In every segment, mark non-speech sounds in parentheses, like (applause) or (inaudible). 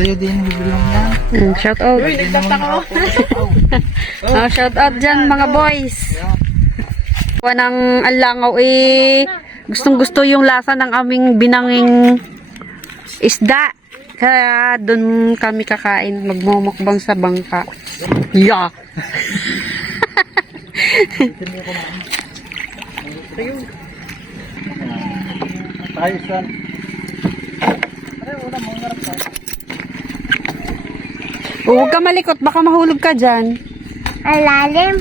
Sa'yo din bibilong yan. Mm, shout out. Uy, nagtataka ako. (laughs) Oh, shout out dyan mga boys. Kuha ng alangaw eh. Gustong gusto yung lasa ng aming binanging isda. Kaya doon kami kakain. Magmumukbang sa bangka. Yeah. Tayo saan? Oh, Huwag ka malikot. Baka mahulog ka dyan. Alalim.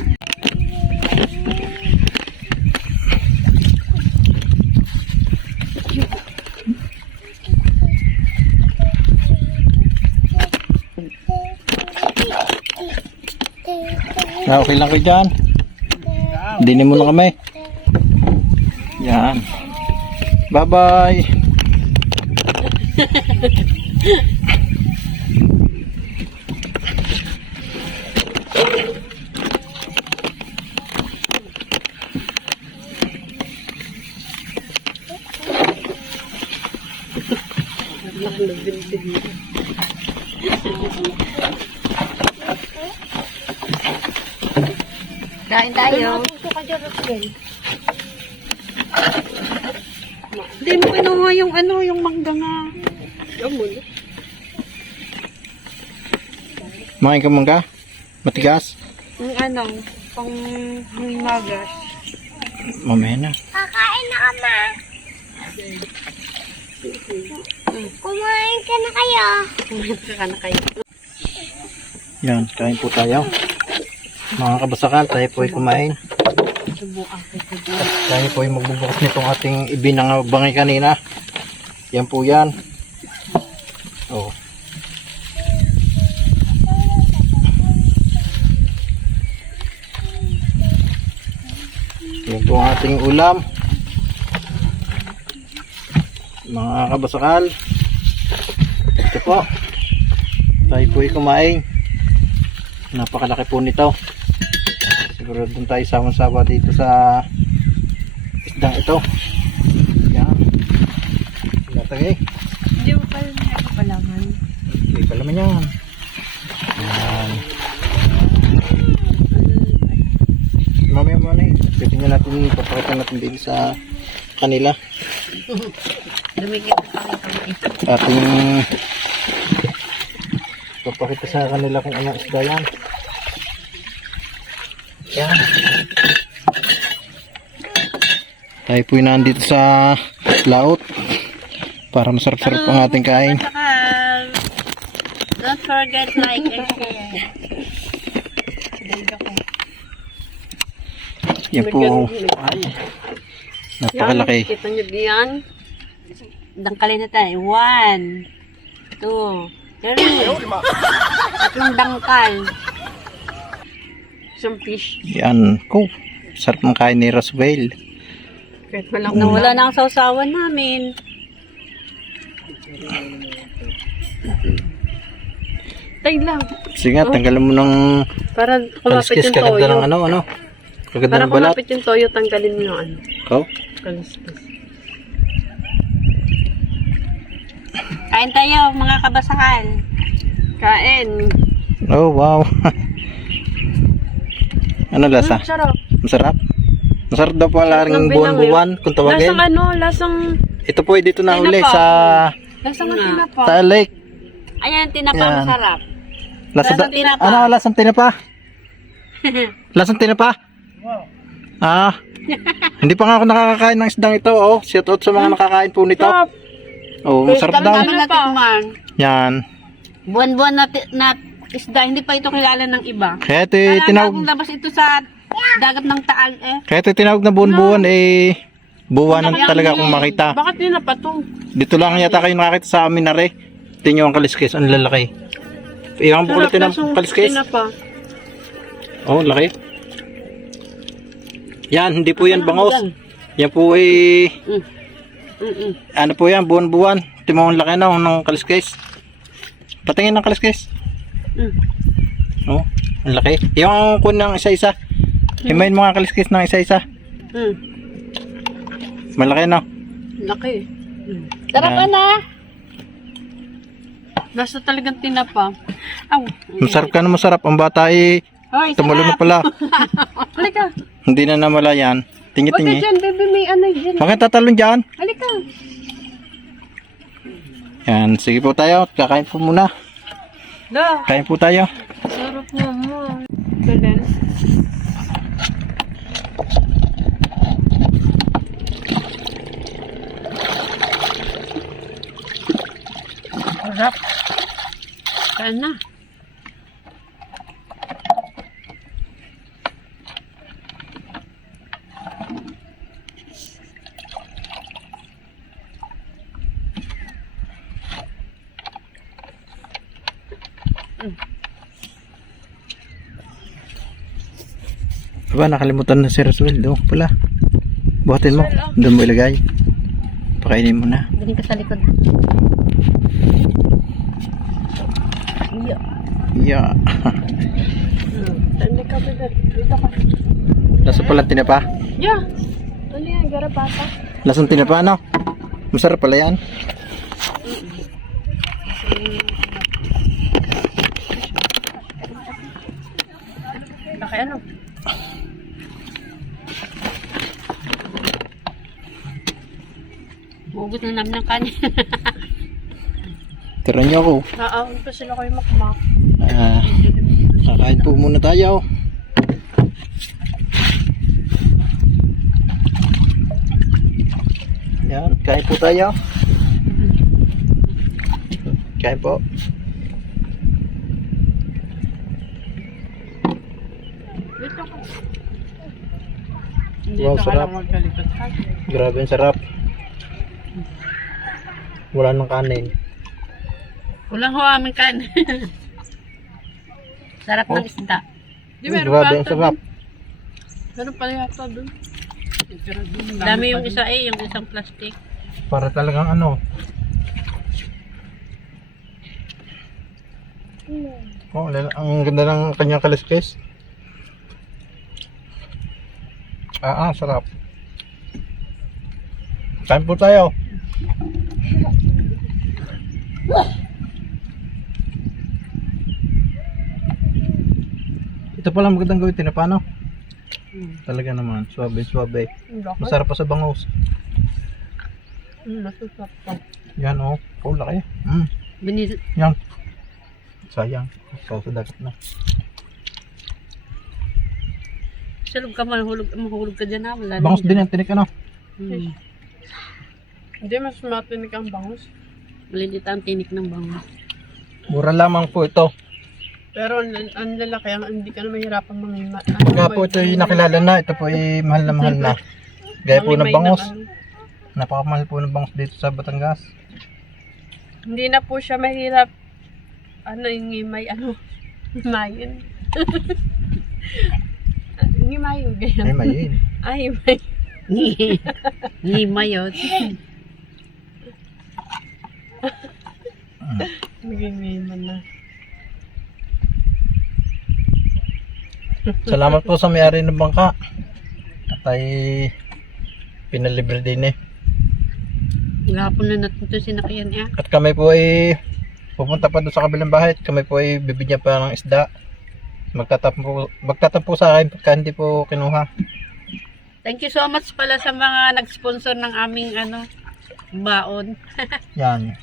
Na okay lang ko dyan. Dinin mo na kami. Yan. Bye-bye. Kain tayo. Hindi mo kinuha yung ano, yung mangga nga. Makain ka mangga? Matigas? Yung ano, pang magas. Mamaya na. Kakain na ka, ma. Kumain ka na kayo. Saka na kayo. Yan, kain po tayo. Mga kabasakal, tayo po ay kumain. Tayo po ay magbubukas nitong ating ibinangabangay kanina. Yan po yan. Oh. Yan po ang ating ulam. Mga kabasakal. Ito po. Tayo po ay kumain. Napakalaki po nito. Siguro doon tayo sama-sama dito sa isdang ito. Yan. Latagay. Hindi mo pala nakakapalaman. Hindi pa naman yan. Yan. Mamaya mo na eh. Titingnan natin, papakita natin din sa kanila. Dumikit pa rin kami. Ating papakita sa kanila kung anong isda yan. Yan. Tayo po nandito sa laot para masarap-sarap ang ating kain. Don't forget like and share. Yan po. Ay. Napakalaki. Kita nyo yan? Dangkalin na tayo. One, two, At yung dangkal. Some fish. Yan. Oh, sarap ng kain ni Roswell. Kahit walang Nawala na ang sausawan namin. Tay lang. Sige nga, tanggalan mo ng Para kumapit yung kaganda ng toyo. ano, ano. Kaganda Para ng balat. kumapit yung toyo, tanggalin mo yung ano. Ikaw? Kaliskis. Kain tayo, mga kabasakal. Kain. Oh, wow. (laughs) ano lasa? Mm, sarap. Masarap? Masarap daw pala rin buwan-buwan kung tawagin. Lasang ano, lasang... Ito po ay dito na uli Tinapa. sa Lasang ang tinapa. sa lake. Ayan, tinapa Yan. masarap. Lasa Lasang tinapa. Ano lasang tinapa? (laughs) lasang tinapa? Ah. (laughs) Hindi pa nga ako nakakakain ng isdang ito. Oh, shout out sa mga nakakain po nito. Sarap. Oh, masarap daw. Dami natikman. Yan. Buwan-buwan na, na isda, hindi pa ito kilala ng iba. Kaya ito Kaya tinawag bagong labas ito sa dagat ng Taal eh. Kaya ito tinawag na buwan-buwan eh buwanan talaga kung makita. Bakit yun na pa to? Dito lang yata kayo nakakita sa amin na re. Tingnan yung kaliskis, ang lalaki. Iwan po ulit ng kaliskis. Oh, laki. Yan, hindi po yan bangos. Yan po eh, Mm. Mm-mm. ano po yan, buwan-buwan. Tingnan mo ang laki na ng kaliskis. Patingin ng kaliskis. Mm. Oh, ang laki. Yung kun ng isa-isa. Himayin mo nga kaliskis ng isa-isa. Mm. Malaki na. Laki. Mm. Sarap Yan. na. Lasa talagang tinapa. Aw. Masarap ka na masarap. Ang bata ay Hoy, tumulo na pala. (laughs) Halika. Hindi na namala yan. Huwag ka Tingi-tingi. dyan, baby. May ano dyan. Bakit tatalon dyan? Halika. Yan, sige po tayo. Kakain po muna. Da. Kain po tayo. Sarap naman. Galing. Sarap. Kain na. Aba, nakalimutan na si Roswell. Doon pala. Buhatin mo. Doon mo ilagay. Pakainin mo na. Galing ka sa likod. Iya. Yeah. Dito ka. Lasa pala tinapa. Yeah. Ano yan? Garapata? Lasang tinapa, no? Masarap pala yan. Laki ano? Hugot na namin ng kanin. (laughs) Tira niyo ako. Naaon pa sila kayo makmak. Ah, kakain po muna tayo. Yan, kain po tayo. Kain po. Wow, sarap. Grabe ang sarap. Wala nang kanin. Kulang ho aming kanin. (laughs) Sarap ng isda. Di Grabe ang sarap. Meron pala yata doon. Dami yung isa eh, yung isang plastic. Para talagang ano. Oh, lala- ang ganda ng kanyang kaliskis. Ah, ah, sarap. Kain po tayo. Ito pala magandang gawin tinapano. Talaga naman, suabe, suabe. Masarap pa sa bangus. Mm, masusap pa. Yan oh, oh laki. Mm, Binil yan. Sayang, sa sa dagat na. Salog ka mahulog, mahulog ka dyan ha. Wala Bangus din yan, tinik ano. Hmm. Hindi, mas matinik ang bangus. Malilit ang tinik ng bangus. Mura lamang po ito. Pero ang, ang lalaki, ang hindi ka na mahirapan mangima. Pagka po ito ay nakilala na, ito po ay mahal na mahal na. Gaya po ng bangus. Napakamahal po ng bangus dito sa Batangas. Hindi na po siya mahirap. Ano yung ngimay, ano? (laughs) Himayin. (laughs) Ngimayo, Ay, ganyan. mayin. Ay, himay. Ngima yun. (laughs) Naging ngiman na. Salamat po sa may-ari ng bangka. At ay pinalibre din eh. Gapon na natin ito sinakyan niya. At kami po ay pupunta pa doon sa kabilang bahay at kami po ay bibigyan pa ng isda. Magtatampo, magtatampo sa akin pagka hindi po kinuha. Thank you so much pala sa mga nag-sponsor ng aming ano baon. (laughs) Yan.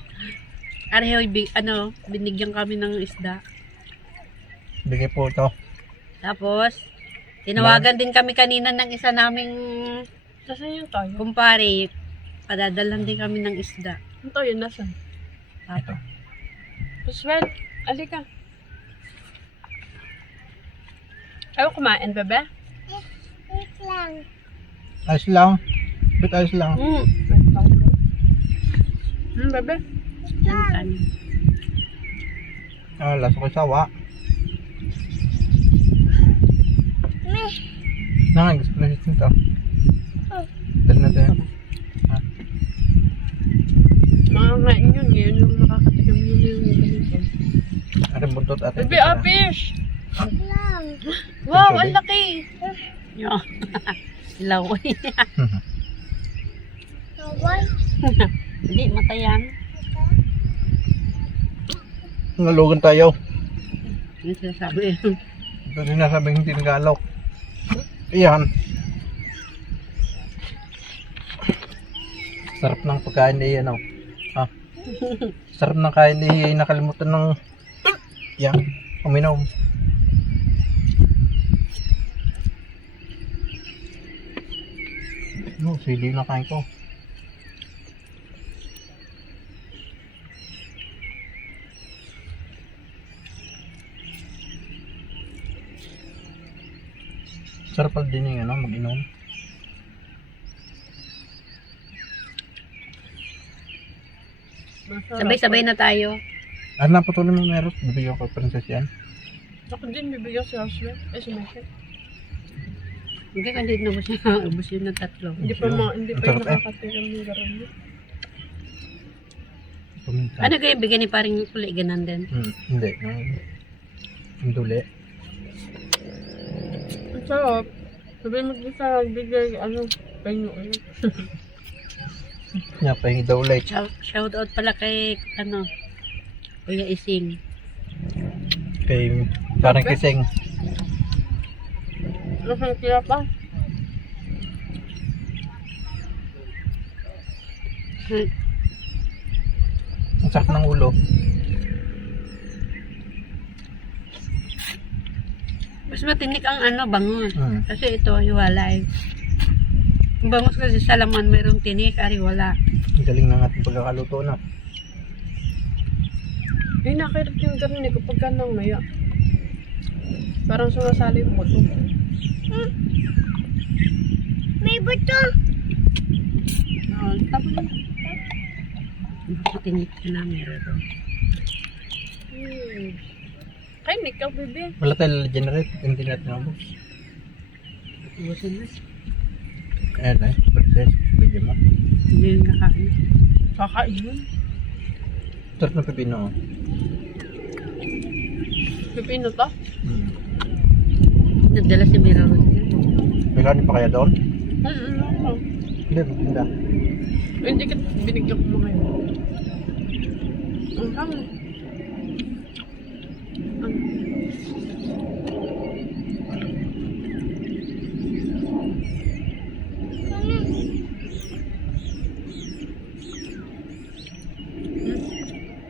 Areho, bi- ano, binigyan kami ng isda. Bigay po ito. Tapos, tinawagan din kami kanina ng isa naming Nasaan yung tayo? kumpare. Padadalan din kami ng isda. Yung tayo, nasaan? Ito. Puswell, alika. Ayaw kumain, bebe? Wait lang. Ayos lang. Bit ayos lang. Mm. Hmm, bebe? Ah, lasa ko sawa. Meh. Nang, gusto na ito. Dali natin. Mga ngain yun, ngayon yung nakakatikim yun yung ganito. Ating buntot at Bebe, ah, fish! Lang. Wow, ang laki! Yo. Laway. Naway. Hindi, matayan. Nalugan tayo. Ano sinasabi? Ito sinasabing hindi nagalok. Ayan. Sarap ng pagkain ni ano. Ha? Sarap ng kain ni nakalimutan ng yan, uminom. No, sili na kain ko. Sarap pala din yung ano, mag-inom. Sabay-sabay na tayo. Ah, napatuloy mo meron. Bibigyan ko princess yan. Ako din bibigyan si Ashley. Eh, si Michael. Hindi ka hindi na siya. Ubus yun (laughs) ng tatlo. Hindi pa, ma, hindi Ang pa yung eh. nakakatiram ng garam niya. Ano kayo bigyan ni paring kulay ganan din? Hmm, hindi. Yung, yung duli. Sarap. Sabi mo sa bigay, ano, penyo ulit. Nga, pahingi daw ulit. Shout, shout out pala kay ano Kuya Ising. Kay parang kising. Nasaan kaya pa? Ang sakit ng ulo. Mas matinik ang ano, bangus. Hmm. Kasi ito, hiwalay. Ang bangus kasi sa laman mayroong tinik, ari wala. Ang galing ng ating pagkakaluto na. Eh, nakirap yung garni ko pagka nang maya. Parang sumasali yung buto. May buto. Oh, tapos na. Matinik na meron. Hmm. Kay Nika, baby. Wala tayo generate. Hindi natin nabos. Ubusin na. Ayan eh. Princess. Bigyan mo. Hindi yung kakain. Kakain yun. Sarap ng pipino. oh. Pipino to? Hmm. Nagdala si Mira Rose. Kanin pa kaya doon? Hmm, ano? Hindi, maganda. Hindi ka binigyan ko mo ngayon. Ang hang. Ang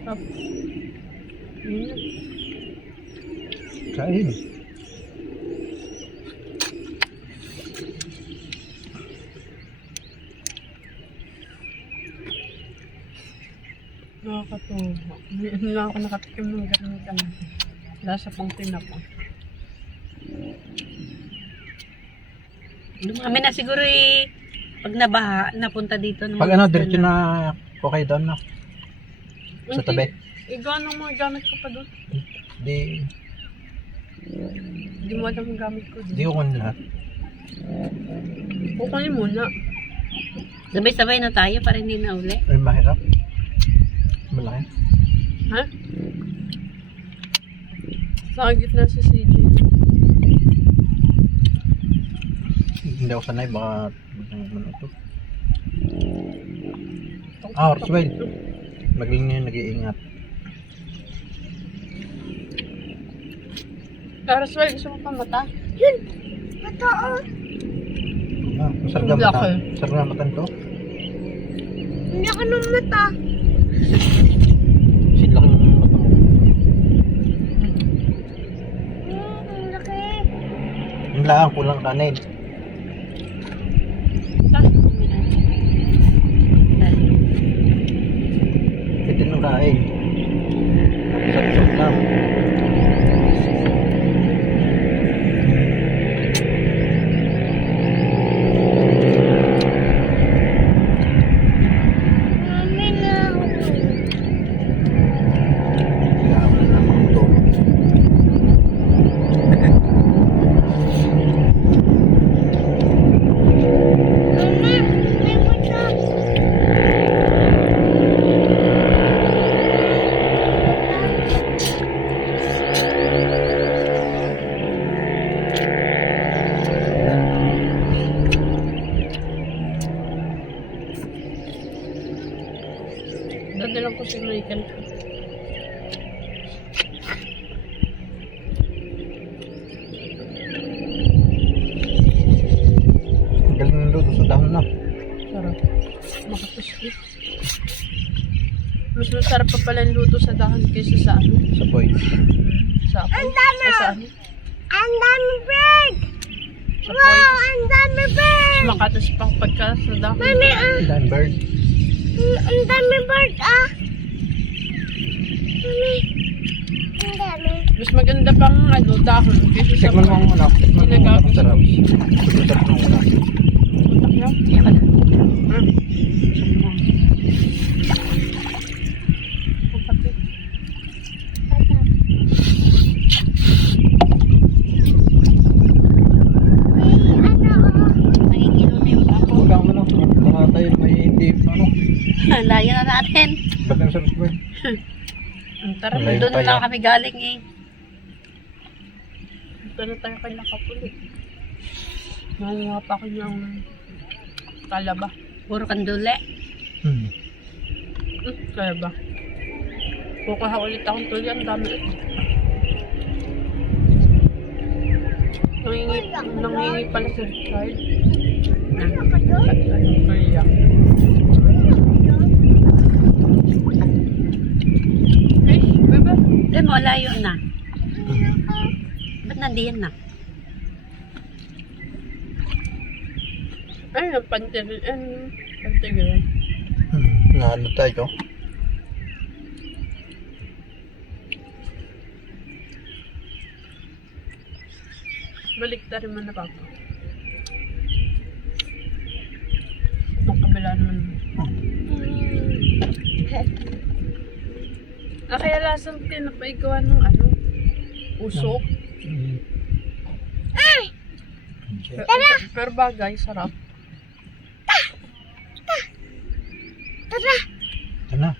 Tap. Yun. Kain. Nakakatuwa. Na ako nakatikim ng garnitan. Lasa pang tinapa. Dumami na siguro eh. Pag nabaha, napunta dito. ng Pag ano, diretso na okay doon na. Sa Hindi. tabi. Ikaw anong mga gamit ko pa doon? Di, Hindi mo alam ang gamit ko di doon. ko kung lahat. Kukunin muna. Sabay-sabay na tayo para hindi na uli. Ay, mahirap. Malaki. Ha? Sa gitna si CJ. Hindi ako sanay, baka ano ito. Ah, Roswell. Magaling na yun, nag-iingat. Karaswell, gusto mo pa mata? Buto oh. Ah, masarap Ang na laki. matan. Masarap na matan to. Hindi ako ng mata. Sinlaki ng mata mo. Hmm, ang laki. Yung lang, kulang kanin. ganito. Galing na. Sarap. Mas masarap pa pala yung luto sa dahon kaysa sa ano. Sa boy. Mm, sa apoy. Ang dami! Oh. Ang dami bird! Sa wow, boy. ang dami bird! Makatas pang pagka sa dahon. Mami, ang... Ang dami bird. Mm, ang dami bird ah! Mas maganda pang ano, dahon kaysa sa ang ano. Ginagawa sa- Sarap ng una. Utak niya. Yan ka na. Hmm. Ano. Ano. (laughs) Layo na natin. Ba't ang sarap bird? Doon na kami galing eh. Na tayo nakapuli. Nangunga pa ako ng kalaba. Puro kandule. Hmm. Hmm, kalaba. Kukuha ulit akong tuli. Ang dami. Nangingi, nangingi pala si Richard. At ano, kaya. Eh, Doon mo, layo na. Ba't nandiyan na? Ay, ang pantigil. Ano, pantigil. Hmm. Naano tayo? Balik ta rin mo na papa. Ang kabila naman. Ah, kaya lasang tinapaigawa ng ano? Usok. Hmm. Pero, pero bagay, sarap. Tara, Ano?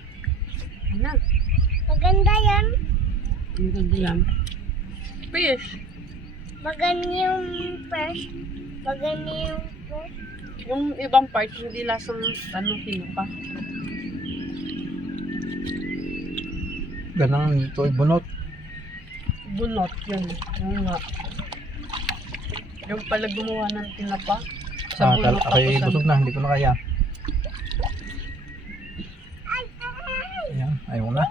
Ano? maganda yan. Ang ganda yan. Fish. Maganda yung first. Maganda yung first. Yung ibang part, hindi lasang ano, tinapa. Ganang ito ay bunot. Bunot, yun. Yung nga. Yung pala gumawa ng tinapa. Sa Ah, bunot tal- ako'y tapos busog na. Hindi ko na kaya. Ayan. Ayaw na.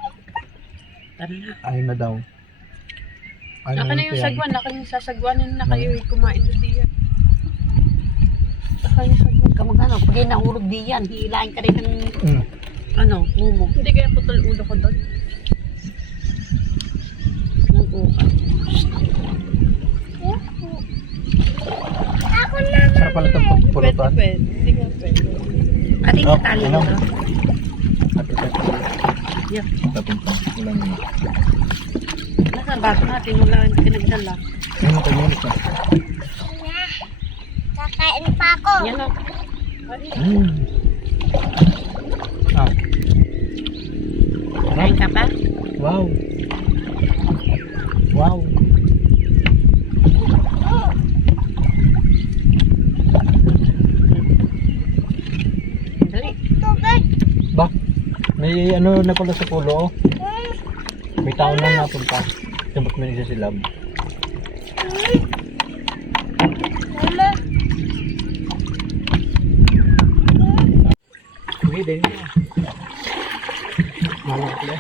Ayaw na daw. Ayaw Naka na yung sagwan, naka yung sasagwanin na kayo eh, kumain na diyan. Naka yung sagwan. Kamag ano, pag nahurog di yan, hilain ka rin ng Hmm. ano, mumo. Hindi kaya putol ulo ko doon. Uka. Ako na. Sarap pala itong Pwede, pulutan. pwede. Hindi ka pwede. Ating Oh, natali ano? mo. Yeah. Tapos pa. Ulan na. Nasaan baso natin? Wala pinagdala. Ayun na tayo minutes na. Kakain pa ako. Yan o. Hmm. Ah. Kain ka pa? Wow. Dali. Tubig. Ba? May ano na pala sa pulo. May tao na napunta. Dapat may isa si Lab. Hindi din. Malaki.